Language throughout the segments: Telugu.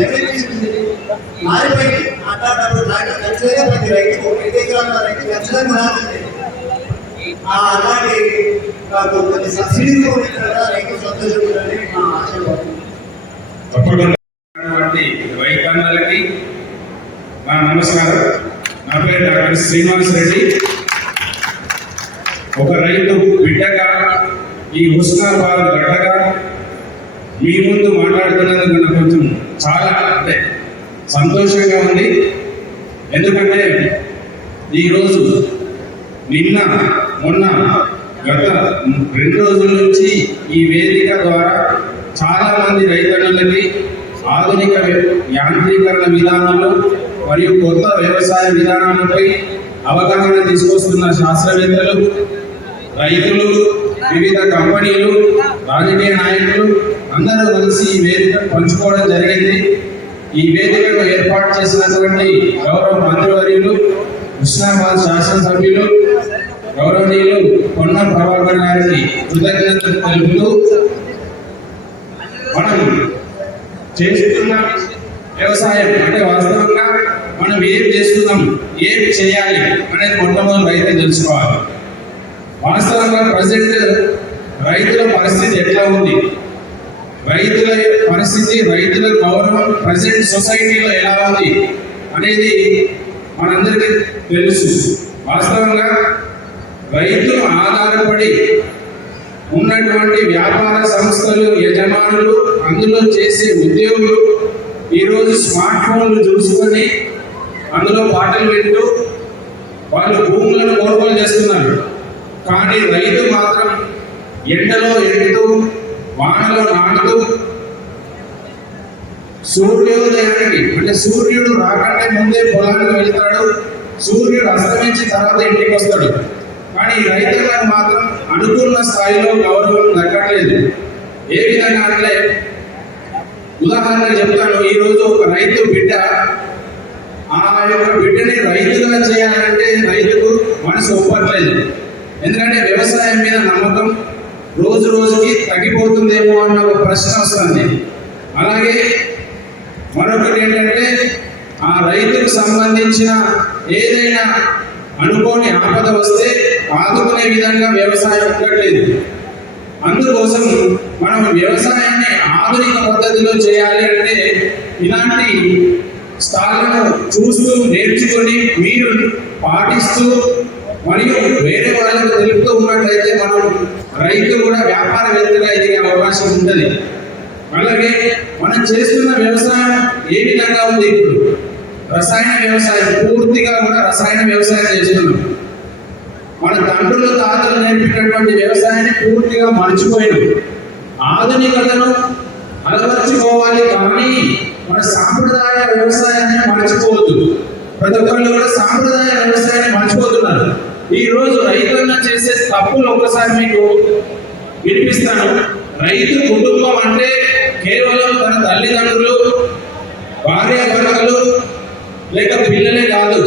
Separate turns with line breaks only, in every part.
తెలియజేసింది ఖచ్చితంగా ప్రతి ఐదు ఎకరాల రైతు ఖచ్చితంగా ఆ అలాంటి నాకు కొన్ని సబ్సిడీలు రైతు సంతోషపడాలని మా
నా నమస్కారం. నా పేరు డాక్టర్ శ్రీనివాస్ రెడ్డి. ఒక రైతు బిడ్డగా ఈ హుస్నాబాద్ గడ్డగా మీ ముందు మాట్లాడుతున్నందుకు చాలా అంటే సంతోషంగా ఉంది. ఎందుకంటే ఈరోజు నిన్న మొన్న గత రెండు రోజుల నుంచి ఈ వేదిక ద్వారా చాలా మంది రైతన్నలకి ఆధునిక యాంత్రీకరణ విధానాలు మరియు కొత్త వ్యవసాయ విధానాలపై అవగాహన తీసుకొస్తున్న శాస్త్రవేత్తలు రైతులు వివిధ కంపెనీలు రాజకీయ నాయకులు అందరూ కలిసి ఈ వేదిక పంచుకోవడం జరిగింది. ఈ వేదికను ఏర్పాటు చేసినటువంటి గౌరవ మంత్రివర్యులు హుస్నాబాద్ శాసనసభ్యులు గౌరవనీయులు పొన్న ప్రభాకర్ గారికి కృతజ్ఞతలు తెలుపుతూ మనం చేస్తున్న వ్యవసాయం అంటే వాస్తవంగా మనం ఏం చేస్తున్నాం ఏం చేయాలి అనేది మొట్టమొదటి రైతు తెలుసుకోవాలి. వాస్తవంగా ప్రజెంట్ రైతుల పరిస్థితి ఎట్లా ఉంది? రైతుల పరిస్థితి రైతుల గౌరవం ప్రజెంట్ సొసైటీలో ఎలా ఉంది అనేది మనందరికీ తెలుసు. వాస్తవంగా రైతులు ఆధారపడి ఉన్నటువంటి వ్యాపార సంస్థలు యజమానులు అందులో చేసే ఉద్యోగులు ఈరోజు స్మార్ట్ ఫోన్లు చూసుకొని అందులో పాటలు వింటూ వాళ్ళు భూములను కొనుగోలు చేస్తున్నారు. కానీ రైతు మాత్రం ఎండలో ఎండుతూ వానలో నాటుతూ సూర్యోదయానికి అంటే సూర్యుడు రాకంటే ముందే పొలానికి వెళ్తాడు. సూర్యుడు అస్తమించిన తర్వాత ఇంటికి వస్తాడు. కానీ రైతులకు మాత్రం అనుకున్న స్థాయిలో గౌరవం దక్కట్లేదు. ఏ విధంగా అంటే ఉదాహరణ చెప్తాను. ఈరోజు ఒక రైతు బిడ్డ ఆ యొక్క బిడ్డని రైతుగా చేయాలంటే రైతుకు మనసు ఒప్పట్లేదు. ఎందుకంటే వ్యవసాయం మీద నమ్మకం రోజు రోజుకి తగ్గిపోతుందేమో అన్న ఒక ప్రశ్న వస్తుంది. అలాగే మరొకటి ఏంటంటే ఆ రైతుకు సంబంధించిన ఏదైనా అనుకోని ఆపద వస్తే ఆదుకునే విధంగా వ్యవసాయం ఉండట్లేదు. అందుకోసం మనం వ్యవసాయాన్ని ఆధునిక పద్ధతిలో చేయాలి అంటే ఇలాంటి స్థాయిలను చూస్తూ నేర్చుకొని మీరు పాటిస్తూ మరియు వేరే వాళ్ళకి తెలుపుతూ ఉన్నట్లయితే మనం రైతు కూడా వ్యాపారవేత్తగా ఎదిగే అవకాశం ఉంటుంది. అలాగే మనం చేస్తున్న వ్యవసాయం ఏ విధంగా ఉంది ఇప్పుడు? రసాయన వ్యవసాయం పూర్తిగా కూడా రసాయన వ్యవసాయం చేస్తున్నాం. మన తండ్రులు తాతలు నేర్పినటువంటి వ్యవసాయాన్ని పూర్తిగా మర్చిపోయినాం. ఆధునికతను అలవర్చుకోవాలి కానీ మన సాంప్రదాయ వ్యవసాయాన్ని మర్చిపోవద్దు. ప్రతి ఒక్కళ్ళు కూడా సాంప్రదాయ వ్యవసాయాన్ని మర్చిపోతున్నారు. ఈ రోజు రైతన్న చేసే తప్పులు ఒక్కసారి మీకు వినిపిస్తాను. రైతు కుటుంబం అంటే కేవలం తన తల్లిదండ్రులు భార్య భర్తలు లేక పిల్లలే కాదు.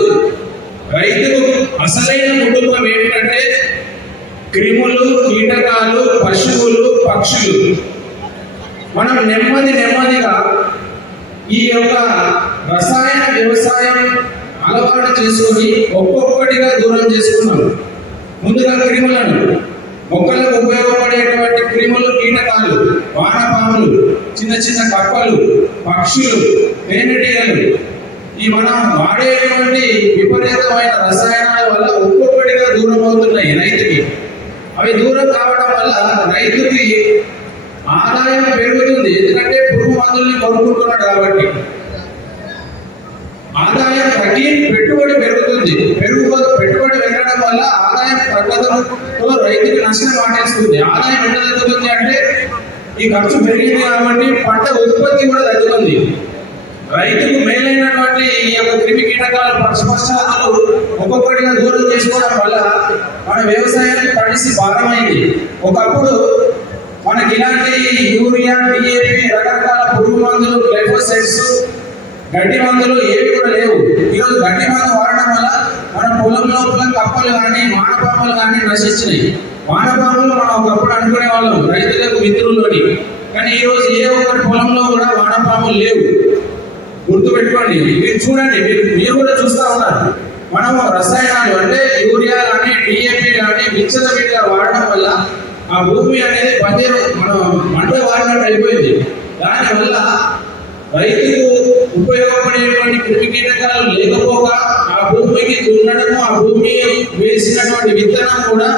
రైతుకు అసలైన కుటుంబం ఏమిటంటే క్రిములు కీటకాలు పశువులు పక్షులు. మనం నెమ్మది నెమ్మదిగా ఈ యొక్క రసాయన వ్యవసాయం అలవాటు చేసుకొని ఒక్కొక్కటిగా దూరం చేసుకున్నాను. ముందుగా క్రిములను. మొక్కలకు ఉపయోగపడేటువంటి క్రిములు కీటకాలు వానపాములు చిన్న చిన్న కప్పలు పక్షులు పేనటీయలు ఈ మనం వాడేటువంటి విపరీతమైన రసాయనాల వల్ల ఒక్కొక్కటిగా దూరం అవుతున్నాయి రైతుకి. అవి దూరం కావడం వల్ల రైతుకి ఆదాయం పెరుగుతుంది. ఎందుకంటే పురుగు మందుల్ని కొనుక్కుంటున్నాడు కాబట్టి. ఆదాయం తగ్గి పెట్టుబడి పెరుగుతుంది. పెరుగు పెట్టుబడి పెరగడం వల్ల ఆదాయం తగ్గడంతో రైతుకి నష్టం వాటేస్తుంది. ఆదాయం ఎంత తగ్గుతుంది అంటే ఈ ఖర్చు పెరిగింది కాబట్టి పంట ఉత్పత్తి కూడా తగ్గుతుంది. రైతుకు మేలైనటువంటి ఈ యొక్క క్రిమి కీటకాలు పక్షపక్షాదులు ఒక్కొక్కటిగా దూరం చేసుకోవడం వల్ల మన వ్యవసాయానికి తడిసి భారమైంది. ఒకప్పుడు మనకి ఇలాంటి యూరియా డిఏపి రకరకాల పురుగు మందులు గ్లైఫోసైడ్స్ గడ్డి మందులు ఏవి కూడా లేవు. ఈరోజు గడ్డి మందు వాడడం వల్ల మన పొలం లోపల కప్పలు కానీ వానపాములు కానీ నశించినాయి. వానపాములు మనం ఒకప్పుడు అనుకునే వాళ్ళం రైతులకు మిత్రుల్లోని. కానీ ఈరోజు ఏ ఒక్కరి పొలంలో కూడా వానపాములు లేవు. గుర్తు పెట్టుకోండి మీరు చూడండి మీరు మీరు కూడా చూస్తా ఉన్నారు. మనం రసాయనాలు అంటే యూరియా కానీ డిఏపి కానీ విచ్చలవిడిగా వాడడం వల్ల ఆ భూమి అనేది పదే మనం మంట వాడినట్టు అయిపోయింది. దానివల్ల రైతుకు ఉపయోగపడేటువంటి క్రిమి కీటకాలు లేకపోగా ఆ భూమికి దున్నడము ఆ భూమి వేసినటువంటి విత్తనం కూడా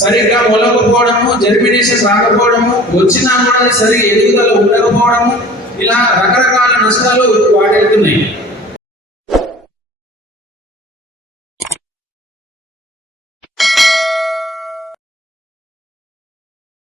సరిగ్గా మొలకపోవడము జర్మినేషన్ రాకపోవడము వచ్చినా కూడా సరిగ్గా ఎదుగుదల ఉండకపోవడము ఇలా రకరకాల నష్టాలు వాటిల్తున్నాయి